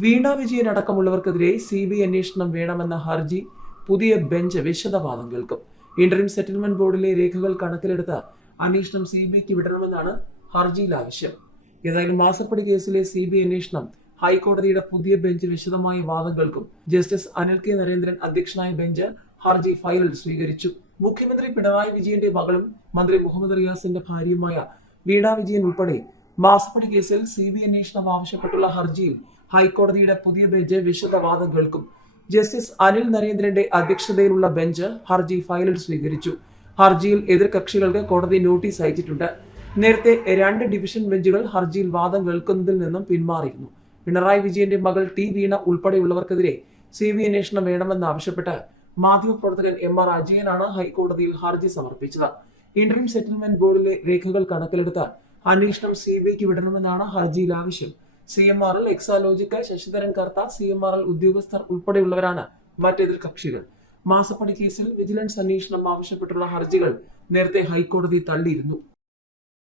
വീണ വിജയൻ അടക്കമുള്ളവർക്കെതിരെ C B അന്വേഷണം വേണമെന്ന ഹർജി പുതിയ ബെഞ്ച് വിശദവാദം കേൾക്കും. ഇന്ററിം സെറ്റിൽമെന്റ് ബോർഡിലെ രേഖകൾ കണക്കിലെടുത്ത് അന്വേഷണം സി ബി ഐക്ക് വിടണമെന്നാണ് ഹർജിയിൽ ആവശ്യം. ഏതായാലും മാസപ്പടി കേസിലെ സി ബി അന്വേഷണം ഹൈക്കോടതിയുടെ പുതിയ ബെഞ്ച് വിശദമായ വാദം കേൾക്കും. ജസ്റ്റിസ് അനിൽ കെ നരേന്ദ്രൻ അധ്യക്ഷനായ ബെഞ്ച് ഹർജി ഫയലിൽ സ്വീകരിച്ചു. മുഖ്യമന്ത്രി പിണറായി വിജയന്റെ മകളും മന്ത്രി മുഹമ്മദ് റിയാസിന്റെ ഭാര്യയുമായ വീണ വിജയൻ ഉൾപ്പെടെ മാസപ്പടി കേസിൽ സി ബി അന്വേഷണം ആവശ്യപ്പെട്ടുള്ള ഹർജിയിൽ ഹൈക്കോടതിയുടെ പുതിയ ബെഞ്ച് വിശദവാദം കേൾക്കും ജസ്റ്റിസ് അനിൽ നരേന്ദ്രന്റെ അധ്യക്ഷതയിലുള്ള ബെഞ്ച് ഹർജി ഫയലിൽ സ്വീകരിച്ചു. ഹർജിയിൽ എതിർകക്ഷികൾക്ക് കോടതി നോട്ടീസ് അയച്ചിട്ടുണ്ട്. നേരത്തെ രണ്ട് ഡിവിഷൻ ബെഞ്ചുകൾ ഹർജിയിൽ വാദം കേൾക്കുന്നതിൽ നിന്നും പിന്മാറിയിരുന്നു. പിണറായി വിജയന്റെ മകൾ ടി വീണ ഉൾപ്പെടെയുള്ളവർക്കെതിരെ സി ബി അന്വേഷണം വേണമെന്നാവശ്യപ്പെട്ട് മാധ്യമപ്രവർത്തകൻ എം ആർ അജയനാണ് ഹൈക്കോടതിയിൽ ഹർജി സമർപ്പിച്ചത്. ഇന്റർവ്യൂ സെറ്റിൽമെന്റ് ബോർഡിലെ രേഖകൾ കണക്കിലെടുത്ത് അന്വേഷണം സി ബി ഐക്ക് വിടണമെന്നാണ് ഹർജിയിൽ ആവശ്യം. C M R L Exalogic Sasidharan Kartha C M R L ഉദ്യോഗസ്ഥർ ഉൾപ്പെടെയുള്ളവരാണ് മറ്റെതിർ കക്ഷികൾ. മാസപ്പടി കേസിൽ വിജിലൻസ് അന്വേഷണം ആവശ്യപ്പെട്ടുള്ള ഹർജികൾ നേരത്തെ ഹൈക്കോടതി തള്ളിയിരുന്നു.